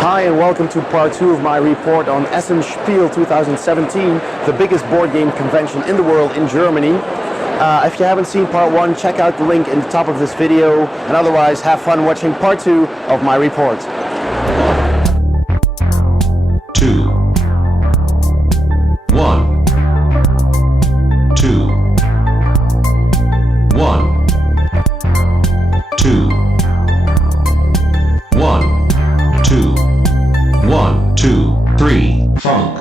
Hi and welcome to part 2 of my report on Essen Spiel 2017, the biggest board game convention in the world in Germany. If you haven't seen part 1, check out the link in the top of this video, and otherwise have fun watching part 2 of my report. 2 1 2 1 2 1 2 1 2 3 funk.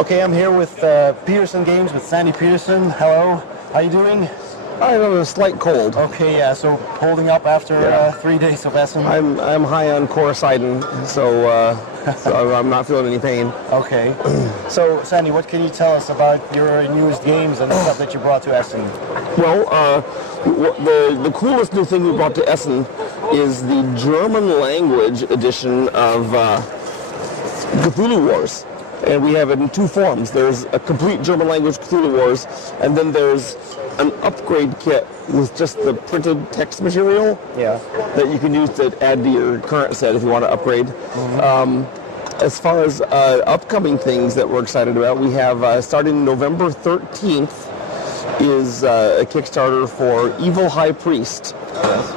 Okay, I'm here with Petersen Games with Sandy Petersen. Hello, how you doing? I have a slight cold. Okay, yeah, so holding up after 3 days of Essen? I'm high on Coricidin, so I'm not feeling any pain. Okay. So, Sandy, what can you tell us about your newest games and the stuff that you brought to Essen? Well, the coolest new thing we brought to Essen is the German language edition of Cthulhu Wars. And we have it in 2 forms. There's a complete German language Cthulhu Wars, and then there's an upgrade kit with just the printed text material that you can use to add to your current set if you want to upgrade. Mm-hmm. As far as upcoming things that we're excited about, we have starting November 13th is a Kickstarter for Evil High Priest,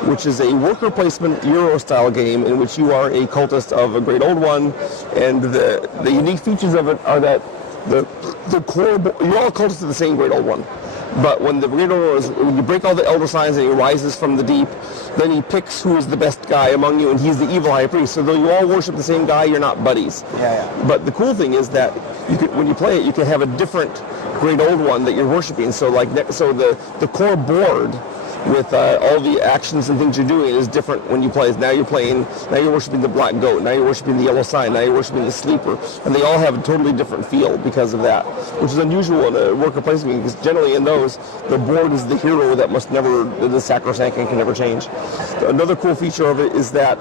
which is a worker placement Euro-style game in which you are a cultist of a Great Old One, and the unique features of it are that the core, you're all cultists of the same Great Old One. But when the Great Old One is, when you break all the Elder Signs and he rises from the deep, then he picks who is the best guy among you, and he's the evil high priest. So though you all worship the same guy, you're not buddies. But the cool thing is that when you play it, you can have a different Great Old One that you're worshiping. So the core board with all the actions and things you're doing is different when you play. Now you're worshiping the black goat, now you're worshiping the yellow sign, now you're worshiping the sleeper, and they all have a totally different feel because of that, which is unusual in a worker placement game, because generally in those, the board is the hero that must never, the sacrosanct and can never change. Another cool feature of it is that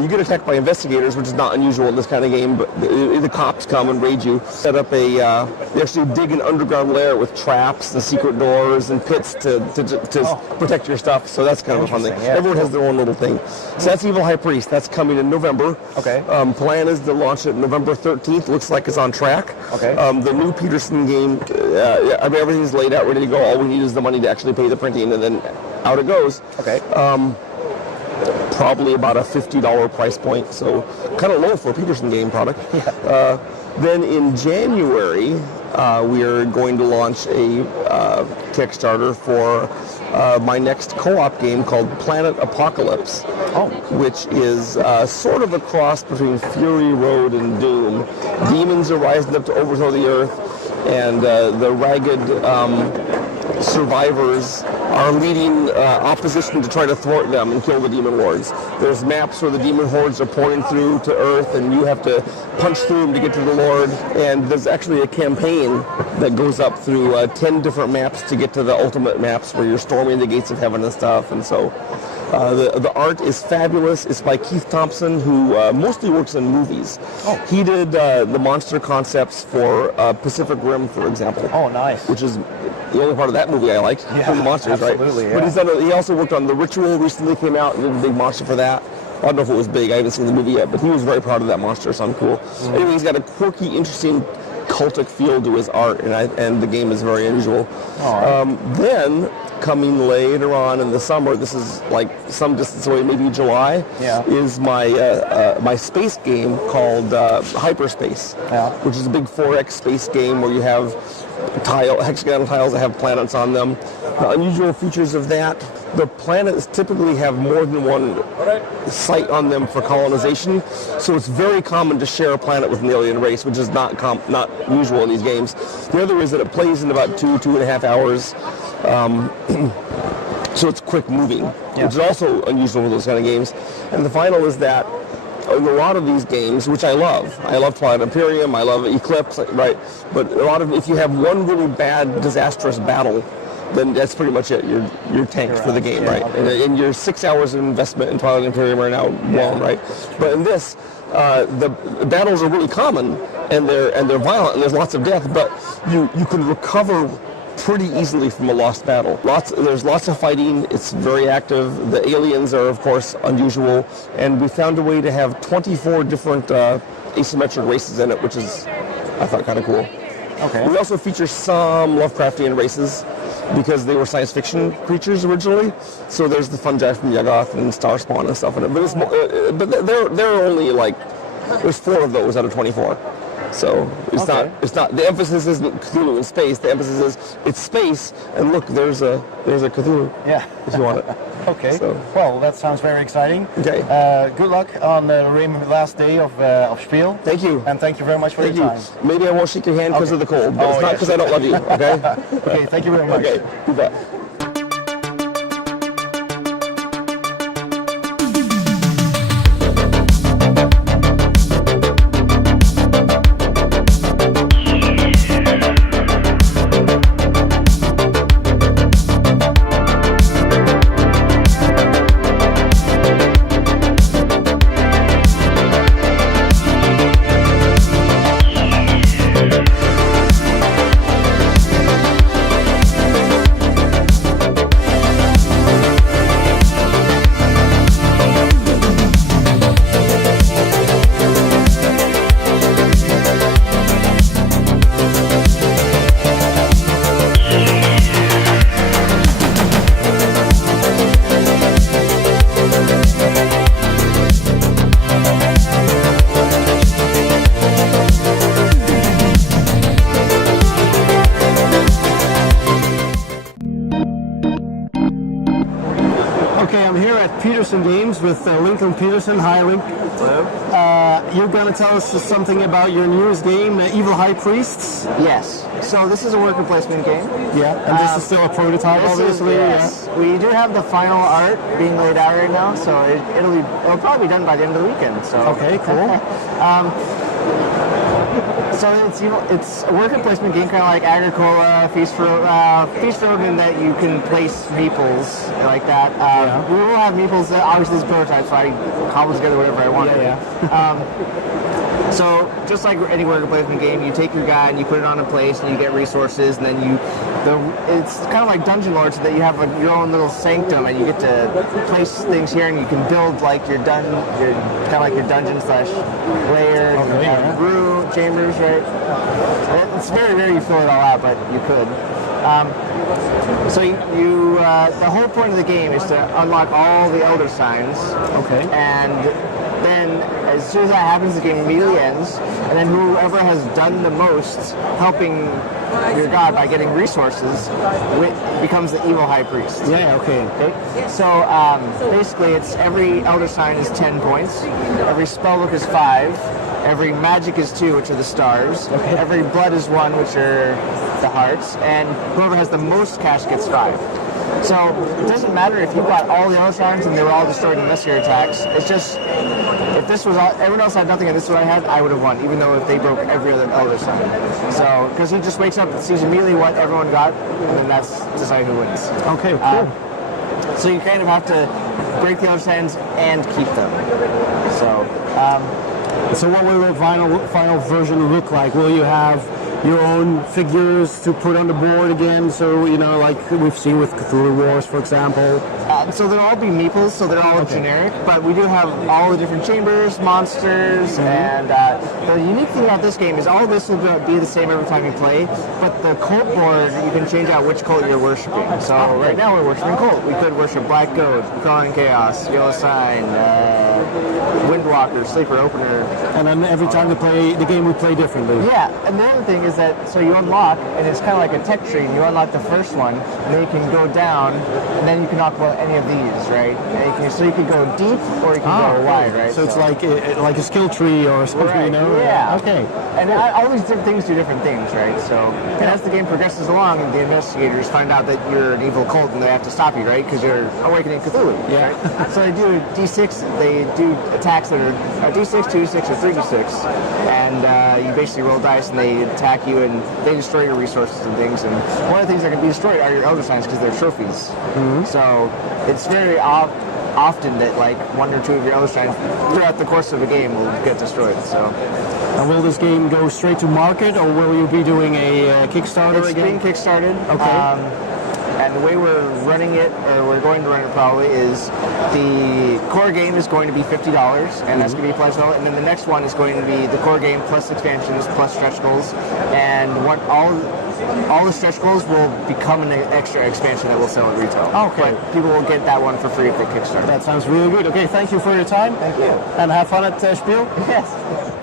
you get attacked by investigators, which is not unusual in this kind of game, but the cops come and raid you. Set up they actually dig an underground lair with traps and secret doors and pits to protect your stuff, so that's kind of a fun thing. Yeah, everyone has their own little thing. So that's Evil High Priest. That's coming in November. Okay. Plan is to launch it November 13th. Looks like it's on track. Okay. The new Petersen game, I mean, everything's laid out, ready to go. All we need is the money to actually pay the printing, and then out it goes. Okay. Probably about a $50 price point, so kind of low for a Petersen game product. Yeah. Then in January, we are going to launch a Kickstarter for my next co-op game called Planet Apocalypse, which is sort of a cross between Fury Road and Doom. Demons are rising up to overthrow the Earth, and the ragged survivors are leading opposition to try to thwart them and kill the demon lords. There's maps where the demon hordes are pouring through to Earth, and you have to punch through them to get to the Lord. And there's actually a campaign that goes up through 10 different maps to get to the ultimate maps where you're storming the gates of heaven and stuff. And so the art is fabulous. It's by Keith Thompson, who mostly works in movies. He did the monster concepts for Pacific Rim, for example. Oh, nice. Which is the only part of that movie I liked. Yeah, the monsters, absolutely, right? Yeah. But he also worked on The Ritual, recently came out, and did a big monster for that. I don't know if it was big, I haven't seen the movie yet, but he was very proud of that monster, so I'm cool. Anyway, he's got a quirky, interesting, cultic feel to his art, and the game is very unusual. Then, coming later on in the summer, this is like some distance away, maybe July, is my my space game called Hyperspace, which is a big 4X space game where you have hexagonal tiles that have planets on them. The unusual features of that the planets typically have more than one site on them for colonization, so it's very common to share a planet with an alien race, which is not usual in these games. The other is that it plays in about 2.5 hours, so it's quick moving, which is also unusual with those kind of games. And the final is that in a lot of these games, which I love Twilight Imperium, I love Eclipse, right? But a lot of, if you have one really bad, disastrous battle, then that's pretty much it. You're tanked for the game, right? And your 6 hours of investment in Twilight Imperium are now blown, right? But in this, the battles are really common and they're violent and there's lots of death, but you can recover pretty easily from a lost battle. There's lots of fighting. It's very active. The aliens are, of course, unusual, and we found a way to have 24 different asymmetric races in it, which is, I thought, kind of cool. Okay. We also feature some Lovecraftian races because they were science fiction creatures originally. So there's the fungi from Yuggoth and Starspawn and stuff in it. But it's more, but they're only like, there's 4 of those out of 24. So it's not the emphasis isn't Cthulhu in space. The emphasis is it's space, and look, there's a Cthulhu. Yeah. If you want it. Okay. So. Well, that sounds very exciting. Okay. Good luck on the last day of Spiel. Thank you. And thank you very much for your time. Maybe I won't shake your hand because of the cold, but it's not because I don't love you. Okay. Okay. Thank you very much. Okay. You bet. Okay, I'm here at Petersen Games with Lincoln Petersen. Hi, Link. Hello. You're going to tell us something about your newest game, Evil High Priests. Yes. So this is a worker placement game. Yeah, and this is still a prototype, obviously. Yes. We do have the final art being laid out right now, so it'll probably be done by the end of the weekend. So Okay, cool. So it's a worker placement game, kind of like Agricola, Feast for Odin, in that you can place meeples like that. We will have meeples. Obviously, this is prototype, so I cobble together whatever I want. So just like any worker placement game, you take your guy and you put it on a place, and you get resources, and then it's kind of like Dungeon Lord, so that you have your own little sanctum, and you get to place things here, and you can build like your kind of like your dungeon slash lair, room, chambers, right? It's very rare you fill it all out, but you could. So the whole point of the game is to unlock all the Elder Signs. Okay. And then as soon as that happens, the game immediately ends, and then whoever has done the most helping your god by getting resources becomes the evil high priest. Okay. So basically, it's every Elder Sign is 10 points, every spellbook is 5, every magic is 2, which are the stars, every blood is 1, which are the hearts, and whoever has the most cash gets 5. So it doesn't matter if you got all the Elder Signs and they were all destroyed in necessary attacks. It's just, if this was all, everyone else had nothing and this is what I had, I would have won, even though if they broke every other Elder Sign. So, because he just wakes up and sees immediately what everyone got, and then that's decide who wins. Okay, cool. So you kind of have to break the Elder Signs and keep them. So what will the final version look like? Will you have your own figures to put on the board again? So, like we've seen with Cthulhu Wars, for example. Yeah, so they'll all be meeples, so they're all generic, but we do have all the different chambers, monsters, and the unique thing about this game is all of this will be the same every time you play, but the cult board, you can change out which cult you're worshipping. So right now we're worshipping cult. We could worship Black Goat, Crawling Chaos, Yellow Sign, Windwalker, Sleeper Opener. And then every time the game we play differently. Yeah, and the other thing is that, so you unlock, and it's kind of like a tech tree, and you unlock the first one, and then you can go down, and then you can knock out any of these, right? And so you can go deep, or you can go wide, right? So it's like a skill tree or something, right, you know? Yeah. Okay. And all these different things do different things, right? So, and as the game progresses along, the investigators find out that you're an evil cult, and they have to stop you, right? Because you're awakening Cthulhu. Yeah. Right? So they do a D6, they do attacks that are D6, 2D6, or 3D6, and you basically roll dice, and they attack you, and they destroy your resources and things. And one of the things that can be destroyed are your elder signs because they're trophies. So it's very often that like one or two of your elder signs throughout the course of a game will get destroyed. So. And will this game go straight to market, or will you be doing a Kickstarter It's again? being kickstarted. Okay. And the way we're running it, or we're going to run it probably, is the core game is going to be $50, and that's going to be pledged. And then the next one is going to be the core game plus expansions plus stretch goals, and what all the stretch goals will become an extra expansion that we'll sell at retail. Okay. But people will get that one for free if they Kickstarter. That sounds really good. Okay, thank you for your time. Thank you. And have fun at Spiel. Yes.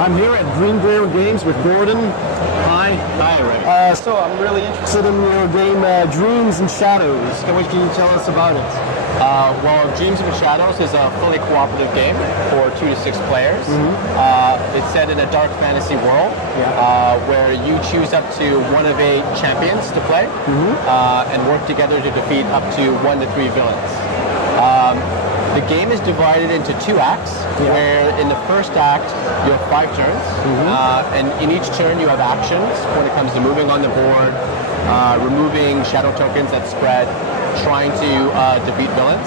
I'm here at Greenbrier Games with Gordon. Hi. Hi, Rick. So I'm really interested in your game Dreams and Shadows. What can you tell us about it? Well, Dreams of the Shadows is a fully cooperative game for 2 to 6 players. It's set in a dark fantasy world where you choose up to one of 8 champions to play and work together to defeat up to 1 to 3 villains. The game is divided into 2 acts, where in the first act you have 5 turns, and in each turn you have actions when it comes to moving on the board, removing shadow tokens that spread, trying to defeat villains.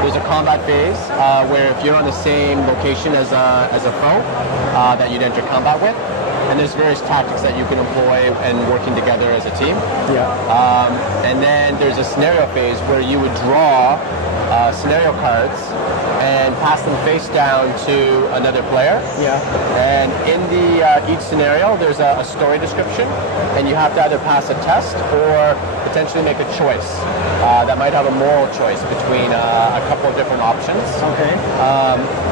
There's a combat phase where if you're on the same location as a foe that you'd enter combat with, and there's various tactics that you can employ and working together as a team. And then there's a scenario phase where you would draw scenario cards and pass them face down to another player. And in each scenario, there's a story description, and you have to either pass a test or potentially make a choice that might have a moral choice between a couple of different options.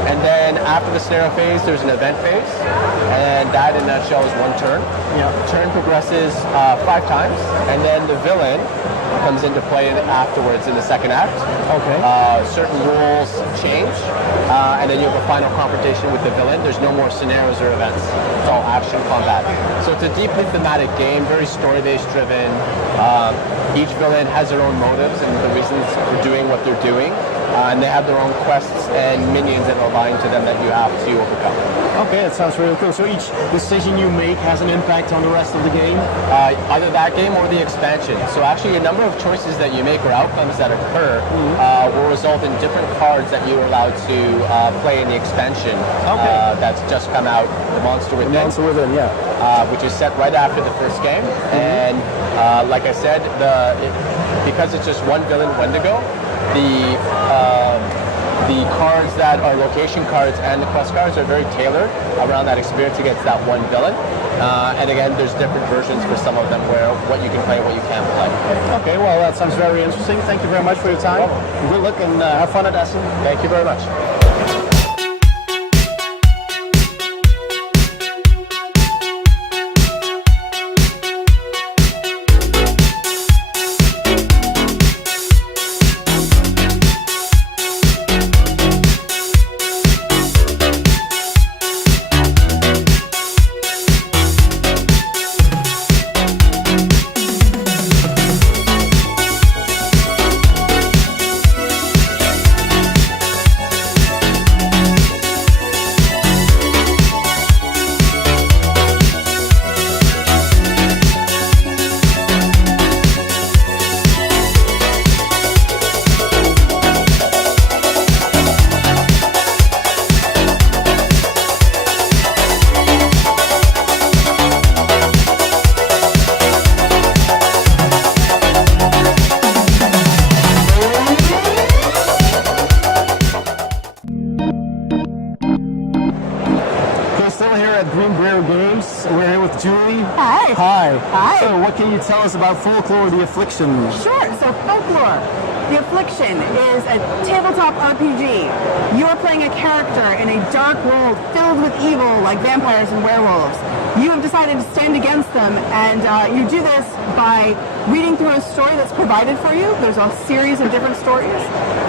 And then after the scenario phase, there's an event phase, and that in a nutshell is 1 turn. Turn progresses 5 times, and then the villain comes into play afterwards in the second act. Certain rules change, and then you have a final confrontation with the villain. There's no more scenarios or events. It's all action combat. So it's a deeply thematic game, very story-based driven. Each villain has their own motives and the reasons for doing what they're doing. And they have their own quests and minions that are aligned to them that you have to overcome. Okay, that sounds really cool. So each decision you make has an impact on the rest of the game? Either that game or the expansion. So actually a number of choices that you make or outcomes that occur will result in different cards that you're allowed to play in the expansion that's just come out, The Monster Within. Monster Within, which is set right after the first game. And like I said, because it's just one villain, Wendigo, the cards that are location cards and the quest cards are very tailored around that experience against that one villain. And again, there's different versions for some of them where what you can play, what you can't play. Okay, well, that sounds very interesting. Thank you very much for your time. Good luck and have fun at Essen. Thank you very much. Still here at Greenbrier Games. We're here with Julie. Hi. Hi. Hi. So, what can you tell us about Folklore: The Affliction? Sure. So Folklore: The Affliction is a tabletop RPG. You are playing a character in a dark world filled with evil like vampires and werewolves. You have decided to stand against them, and you do this by reading through a story that's provided for you. There's a series of different stories.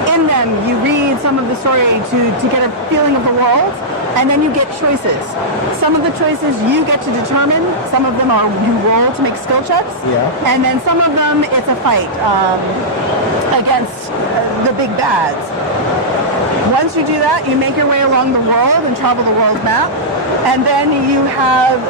In them, you read some of the story to get a feeling of the world, and then you get choices. Some of the choices you get to determine. Some of them are you roll to make skill checks. Yeah. And then some of them, it's a fight against the big bads. Once you do that, you make your way along the world and travel the world map, and then you have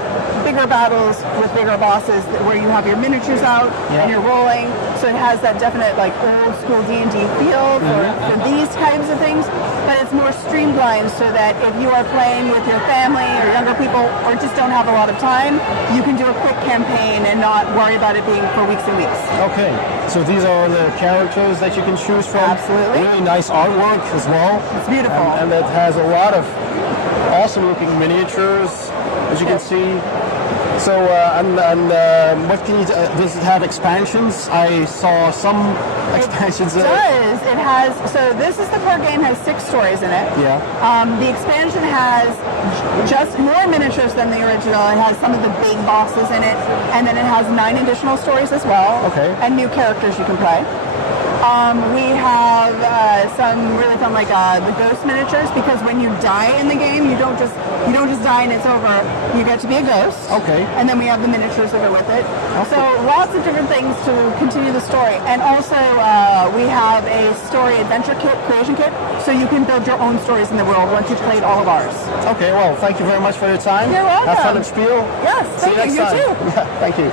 bigger battles with bigger bosses where you have your miniatures out and you're rolling. So it has that definite like old school D&D feel for these types of things, but it's more streamlined so that if you are playing with your family or younger people or just don't have a lot of time, you can do a quick campaign and not worry about it being for weeks and weeks. Okay, so these are the characters that you can choose from. Absolutely. Really nice artwork as well. It's beautiful. And it has a lot of awesome looking miniatures, as you can see. So, what can you, does it have expansions? I saw some expansions. It does. It has, so this is the core game, has 6 stories in it. Yeah. The expansion has just more miniatures than the original. It has some of the big bosses in it, and then it has 9 additional stories as well. Okay. And new characters you can play. We have some really fun, like the ghost miniatures, because when you die in the game, you don't just die and it's over. You get to be a ghost. Okay. And then we have the miniatures that are with it. So lots of different things to continue the story. And also we have a story adventure kit, creation kit, so you can build your own stories in the world once you've played all of ours. Okay, well, thank you very much for your time. You're welcome. Have fun at Spiel. Yes, See you thank next you. time. You too. Yeah, thank you.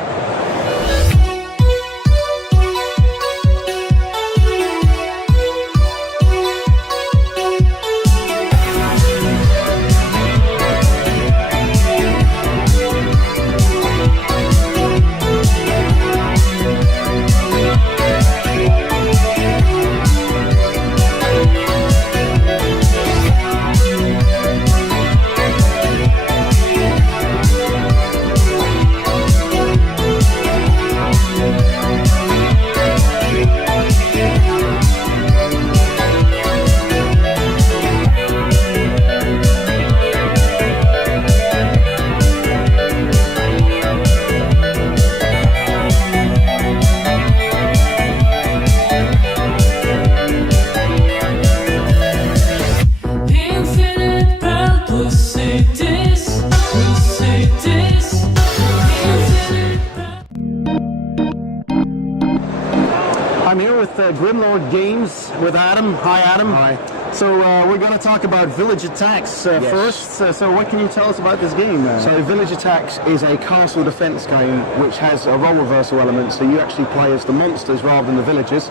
I'm here with Grimlord Games with Adam. Hi, Adam. Hi. So we're going to talk about Village Attacks first. So what can you tell us about this game? So Village Attacks is a castle defense game which has a role reversal element, so you actually play as the monsters rather than the villagers.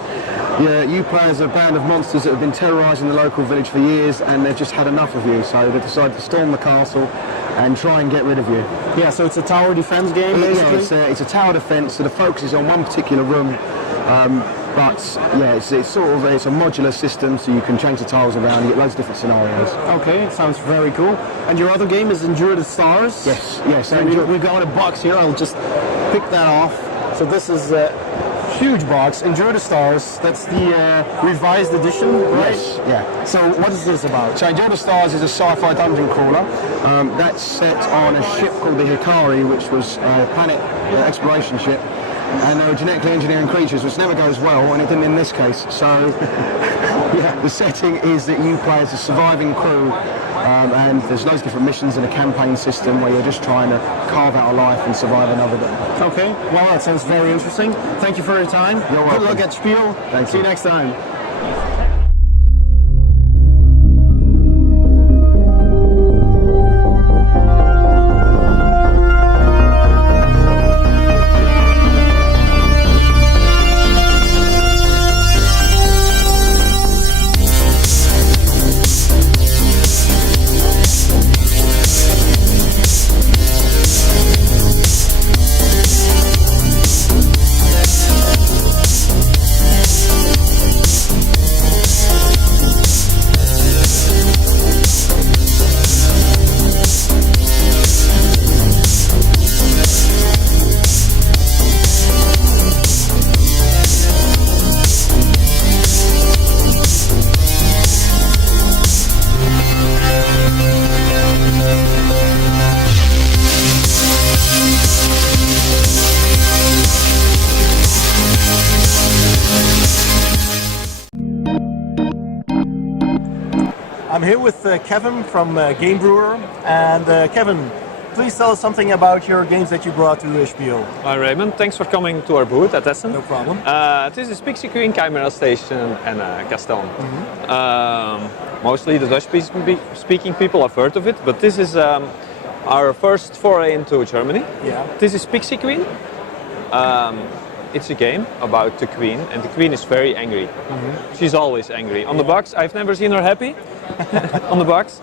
You play as a band of monsters that have been terrorising the local village for years, and they've just had enough of you, so they decide to storm the castle and try and get rid of you. Yeah, so it's a tower defense game, basically? Yeah, it's a tower defense, so the focus is on one particular room. But yeah, it's sort of it's a modular system, so you can change the tiles around. You get loads of different scenarios. Okay, it sounds very cool. And your other game is Endure the Stars? Yes. And we've got a box here. I'll just pick that off. So this is a huge box. Endure the Stars. That's the revised edition, right? Yes, yeah. So what is this about? So Endure the Stars is a sci-fi dungeon crawler. That's set on a ship called the Hikari, which was a planet exploration ship. And there are genetically engineering creatures, which never goes well, and it didn't in this case. So, yeah, the setting is that you play as a surviving crew, and there's loads of different missions in a campaign system where you're just trying to carve out a life and survive another day. Okay, well, that sounds very interesting. Thank you for your time. You're welcome. Good luck at Spiel. Thank See you you. next time. I'm here with Kevin from Game Brewer, and Kevin, please tell us something about your games that you brought to Spiel. Hi Raymond, thanks for coming to our booth at Essen. No problem. This is Pixie Queen, Chimera Station and Castellan. Mostly the Dutch-speaking people have heard of it, but this is our first foray into Germany. Yeah. This is Pixie Queen. It's a game about the queen, and the queen is very angry. She's always angry. On the box, I've never seen her happy. On the box.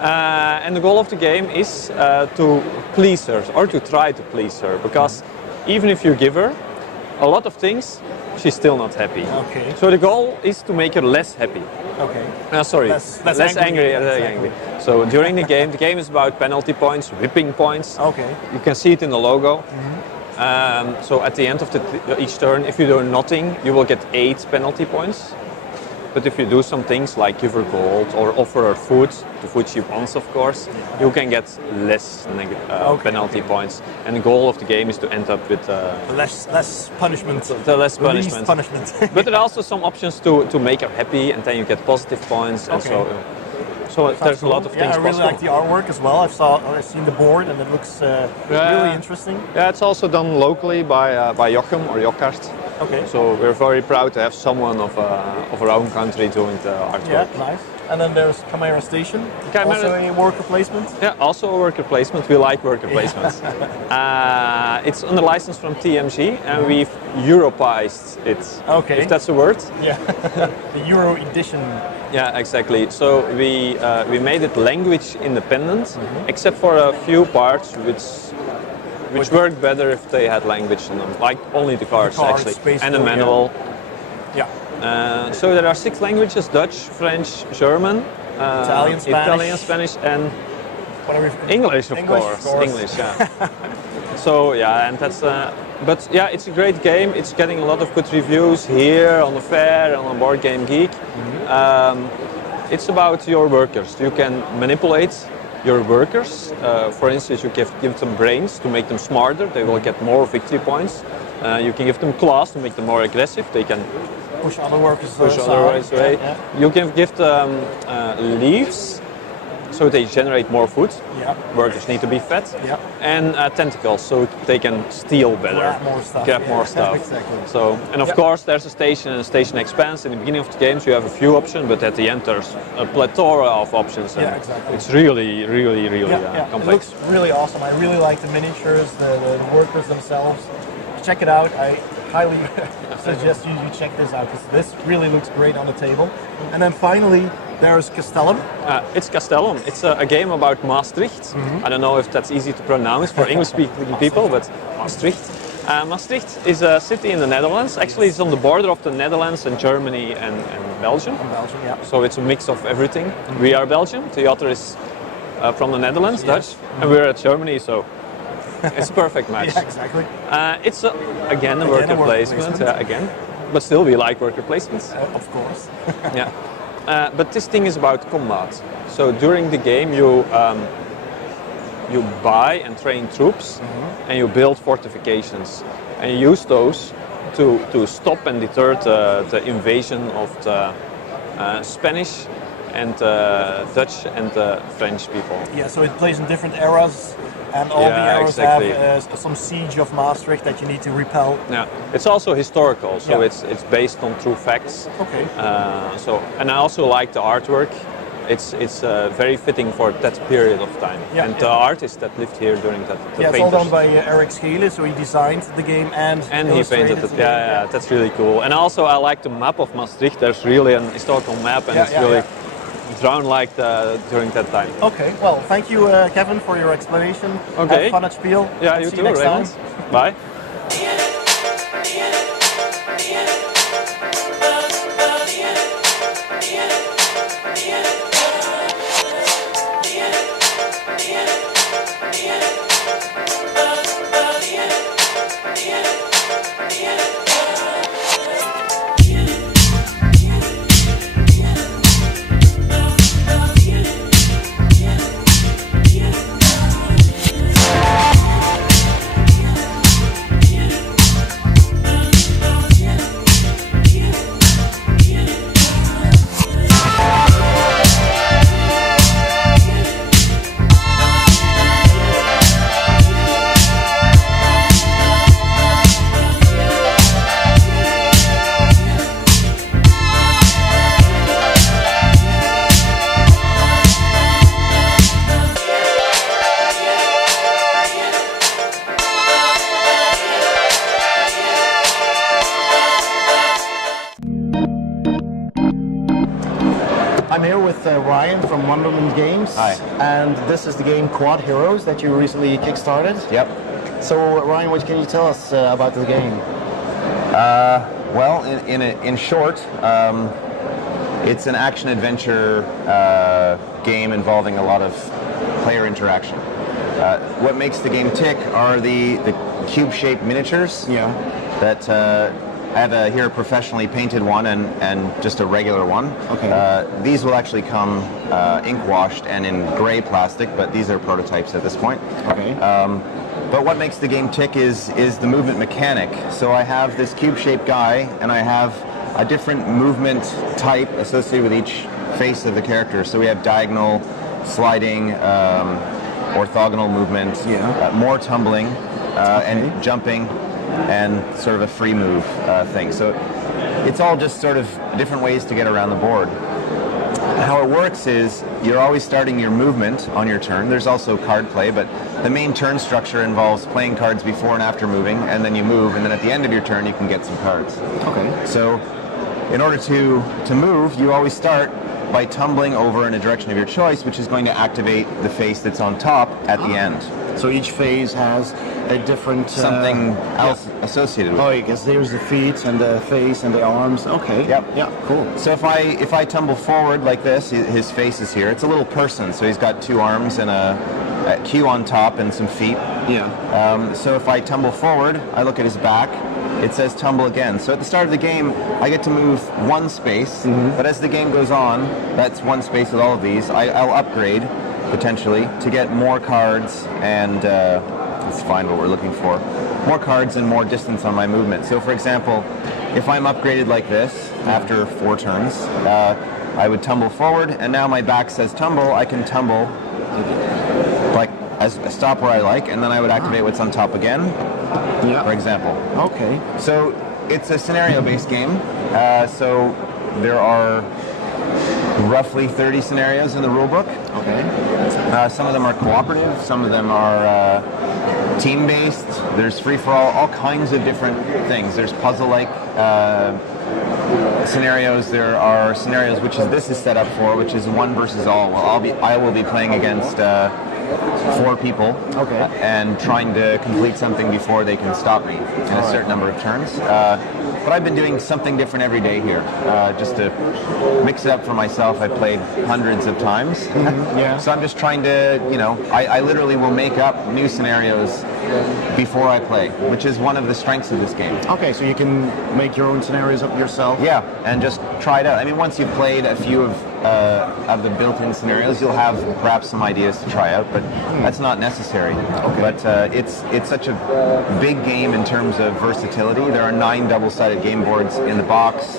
And the goal of the game is to please her, or to try to please her, because even if you give her a lot of things, she's still not happy. Okay. So the goal is to make her less happy. Okay. Sorry, Less angry. angry. So during the game is about penalty points, whipping points. Okay. You can see it in the logo. So at the end of each turn, if you do nothing, you will get 8 penalty points. But if you do some things like give her gold or offer her food, the food she wants, of course, you can get less penalty points. And the goal of the game is to end up with Less punishment. the less Least punishment. punishment. But there are also some options to make her happy, and then you get positive points, and so there's a lot of things I really possible. like the artwork as well. I've seen the board and it looks really interesting. Yeah, it's also done locally by Jochem or Jochart. Okay. So we're very proud to have someone of our own country doing the artwork. Yeah, nice. And then there's Chimera Station, also a worker placement. Yeah, also a worker placement. We like worker placements. It's under license from TMG, and we've Europeized it. Okay. If that's a word. Yeah, the Euro edition. Yeah, exactly. So we made it language independent, except for a few parts which worked better if they had language on them, like only the cards actually, and a manual. Yeah. So there are 6 languages: Dutch, French, German, Italian, Spanish, and whatever. English, of course. English, yeah. So yeah, and that's. But yeah, it's a great game. It's getting a lot of good reviews here on the fair and on Board Game Geek. It's about your workers. You can manipulate your workers. For instance, you give them brains to make them smarter. They will get more victory points. You can give them class to make them more aggressive. They can push other workers away. Yeah. You can give them leaves, so they generate more food. Yeah. Workers need to be fed. Yeah. And tentacles, so they can steal better. Grab more stuff. Exactly. So, and of course, there's a station, and the station expands. In the beginning of the games, you have a few options, but at the end, there's a plethora of options. And exactly. It's really complex. It looks really awesome. I really like the miniatures, the workers themselves. Check it out. I highly suggest you check this out, because this really looks great on the table. And then finally, there's Castellum. It's Castellum. It's a game about Maastricht. I don't know if that's easy to pronounce for English-speaking people, but Maastricht. Maastricht is a city in the Netherlands. Actually, it's on the border of the Netherlands and Germany and Belgium. Belgium, yeah. So it's a mix of everything. We are Belgium, the other is from the Netherlands, Dutch, and we're at Germany, so it's a perfect match. Yeah, exactly. It's again a worker placement, again, but still we like worker placements. Of course. Yeah, but this thing is about combat. So during the game you buy and train troops, and you build fortifications, and you use those to stop and deter the invasion of the Spanish and Dutch and French people. Yeah, so it plays in different eras, and all the eras have some siege of Maastricht that you need to repel. Yeah, it's also historical, so Yeah. it's based on true facts. Okay. And I also like the artwork. It's very fitting for that period of time. Yeah, and yeah. the artist that lived here during that, the Yeah, it's all painters. done by Eric Schele, so he designed the game and And he illustrated painted it. the game. Yeah, that's really cool. And also I like the map of Maastricht. There's really an historical map, and Yeah, it's yeah, really yeah. drawn like during that time. Okay, well, thank you, Kevin, for your explanation. Okay. Have fun at Spiel. Yeah, and you see too, next Raymond. time. Bye. I'm here with Ryan from Wonderment Games. Hi. And this is the game Quad Heroes that you recently kickstarted. Yep. So Ryan, what can you tell us about the game? Well, in short, it's an action-adventure game involving a lot of player interaction. What makes the game tick are the cube-shaped miniatures. Yeah. That I have here a professionally painted one and just a regular one. Okay. These will actually come ink washed and in gray plastic, but these are prototypes at this point. Okay. But what makes the game tick is the movement mechanic. So I have this cube-shaped guy, and I have a different movement type associated with each face of the character. So we have diagonal, sliding, orthogonal movement, more tumbling, and jumping, and sort of a free move thing. So it's all just sort of different ways to get around the board. How it works is you're always starting your movement on your turn. There's also card play, but the main turn structure involves playing cards before and after moving, and then you move, and then at the end of your turn you can get some cards. Okay. So in order to move, you always start by tumbling over in a direction of your choice, which is going to activate the face that's on top at the end. So each phase has a different Something else associated with it. Oh, I guess there's the feet and the face and the arms. Okay. Yep. Yeah. Cool. So if I tumble forward like this, his face is here. It's a little person, so he's got two arms and a queue on top and some feet. Yeah. So if I tumble forward, I look at his back. It says tumble again. So at the start of the game, I get to move one space, but as the game goes on, that's one space with all of these. I'll upgrade potentially to get more cards and let's find what we're looking for. More cards and more distance on my movement. So for example, if I'm upgraded like this after 4 turns, I would tumble forward, and now my back says tumble. I can tumble like as a stop where I like, and then I would activate what's on top again, for example. Okay. So it's a scenario-based game. So there are roughly 30 scenarios in the rulebook. Okay. Some of them are cooperative, some of them are team-based. There's free-for-all, all kinds of different things. There's puzzle-like scenarios. There are scenarios which this is set up for, which is one versus all. Well, I will be playing against 4 people, and trying to complete something before they can stop me in a certain number of turns. But I've been doing something different every day here, just to mix it up for myself. I played hundreds of times, so I'm just trying to, you know, I literally will make up new scenarios before I play, which is one of the strengths of this game. Okay, so you can make your own scenarios up yourself? Yeah, and just try it out. I mean, once you've played a few of the built-in scenarios, you'll have perhaps some ideas to try out, but that's not necessary. But it's such a big game in terms of versatility. There are 9 double-sided game boards in the box,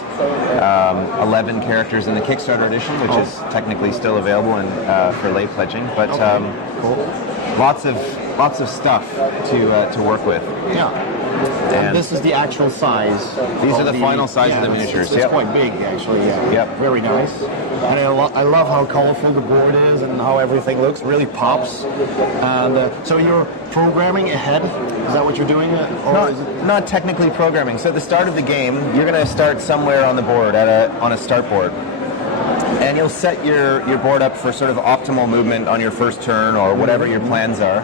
11 characters in the Kickstarter edition, which is technically still available and for late pledging. But lots of stuff to work with. Yeah. And this is the actual size. These are the final size of the miniatures. It's quite big, actually. Yeah. Yep. Very nice. And I love how colorful the board is and how everything looks. Really pops. And so you're programming ahead. Is that what you're doing? Not technically programming. So at the start of the game, you're going to start somewhere on the board on a start board. And you'll set your board up for sort of optimal movement on your first turn or whatever your plans are.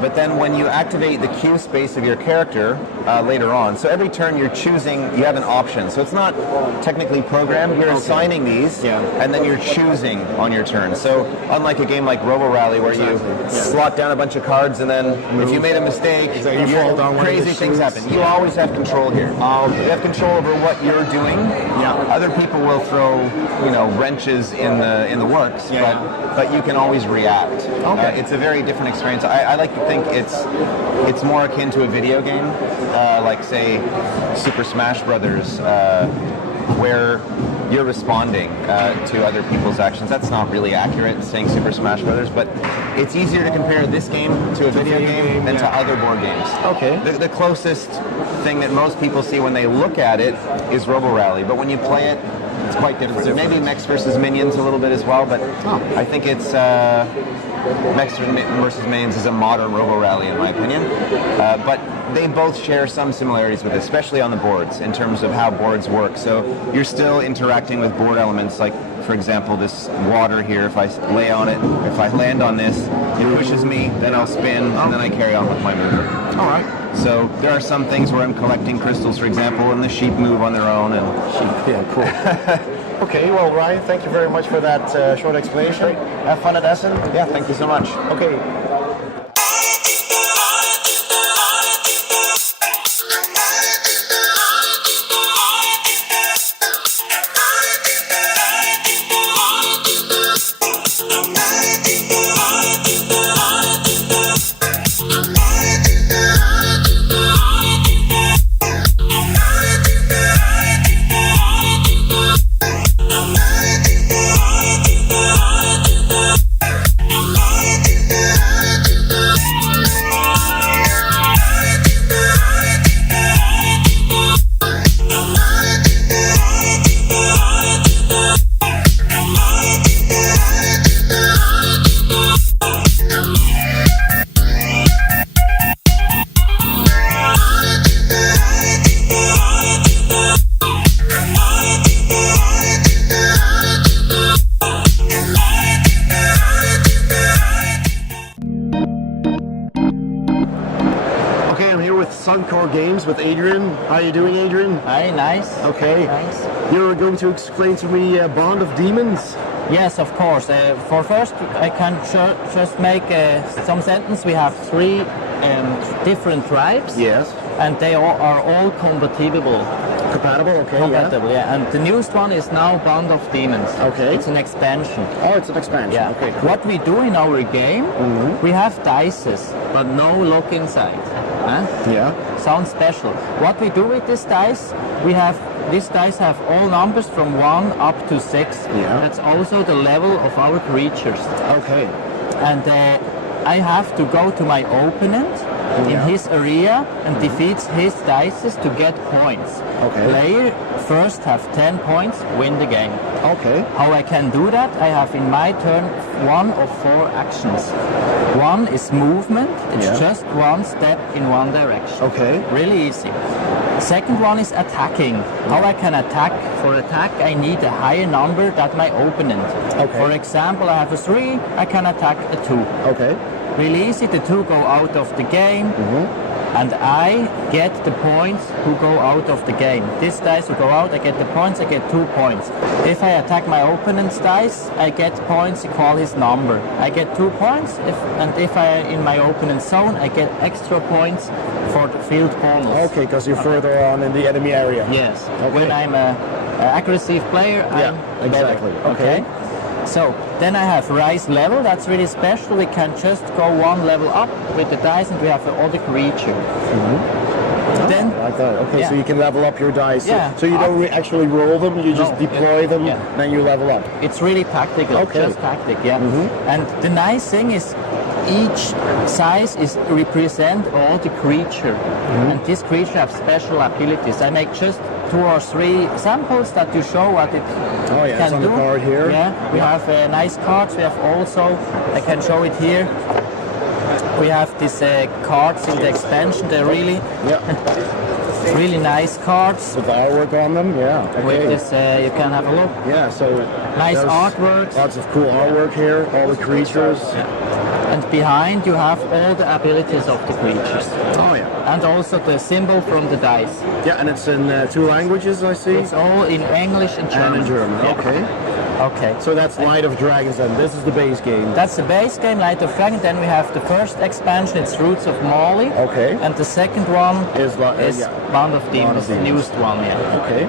But then when you activate the queue space of your character later on, so every turn you're choosing, you have an option. So it's not technically programmed, you're assigning these, and then you're choosing on your turn. So unlike a game like Robo Rally where you slot down a bunch of cards and then if you made a mistake, crazy things happen. You always have control here. You have control over what you're doing. Other people will throw, you know, wrenches in the works, but you can always react. It's a very different experience. I like to think it's more akin to a video game, like say Super Smash Brothers, where you're responding to other people's actions. That's not really accurate saying Super Smash Brothers, but it's easier to compare this game to a video game than to other board games. The closest thing that most people see when they look at it is Robo Rally, but when you play it, it's quite different. Maybe Mechs versus Minions a little bit as well, but I think it's Mechs versus Minions is a modern Robo Rally in my opinion. But they both share some similarities with it, especially on the boards in terms of how boards work. So you're still interacting with board elements, like for example this water here. If I lay on it, if I land on this, it pushes me, then I'll spin, and then I carry on with my movement. Alright. So there are some things where I'm collecting crystals, for example, and the sheep move on their own. And cool. Okay, well, Ryan, thank you very much for that short explanation. Have fun at Essen. Yeah, thank you so much. Okay. Games with Adrian. How are you doing, Adrian? Very nice. Okay. Nice. You're going to explain to me Bond of Demons? Yes, of course. For first, I can just make some sentence. We have 3 different tribes. Yes. And they are all compatible. Compatible, okay. Compatible, yeah. And the newest one is now Bond of Demons. Okay. It's an expansion. Oh, it's an expansion. Yeah. Okay. What we do in our game, we have dices, but no lock inside. Yeah. Sounds special. What we do with this dice, these dice have all numbers from 1 up to 6. Yeah. That's also the level of our creatures. Okay. And I have to go to my opponent in his area and defeats his dices to get points. Okay. Player first have 10 points, win the game. Okay. How I can do that? I have in my turn 1 of 4 actions. 1 is movement. It's just 1 step in one direction. Okay. Really easy. Second one is attacking. How I can attack. For attack, I need a higher number than my opponent. Okay. For example, I have a 3, I can attack a 2. Okay. Release it, the 2 go out of the game, and I get the points who go out of the game. This dice who go out, I get the points, I get 2 points. If I attack my opponent's dice, I get points equal his number. I get 2 points, if I in my opponent's zone, I get extra points for the field bonus. Okay, because you're further on in the enemy area. Yes. Okay. When I'm an aggressive player, I'm exactly. better. Okay. So then I have rise level. That's really special. We can just go 1 level up with the dice, and we have another creature. Then I like that. Okay, so you can level up your dice. Yeah. So you don't actually roll them, you just deploy them, then you level up. It's really tactical. Okay. Just tactic, yeah. And the nice thing is each size is represent all the creature. And this creature have special abilities. I make just 2 or 3 samples that you show what it it's can on do. the card here. Yeah, we have nice cards. We have also, I can show it here. We have these cards in the expansion. They're really, really nice cards. With the artwork on them, okay. With this, you can have a look. Yeah, so Nice there's artwork. Lots of cool artwork here, all the creatures. And behind you have all the abilities of the creatures. Oh yeah. And also the symbol from the dice. Yeah, and it's in 2 languages, I see. It's all in English and German. And in German, Yeah. okay. Okay. So that's Light of Dragons then. This is the base game. That's the base game, Light of Dragon. Then we have the first expansion, it's Roots of Mali. Okay. And the second one Is Bond of Demons, the Demons. newest one, yeah. Okay.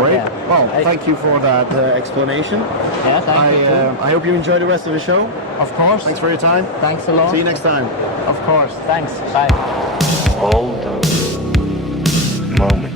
Great. Yeah. Well, thank you for that explanation. Yeah, thank you too. I hope you enjoy the rest of the show. Of course. Thanks for your time. Thanks a lot. See you next time. Of course. Thanks. Bye. All those moments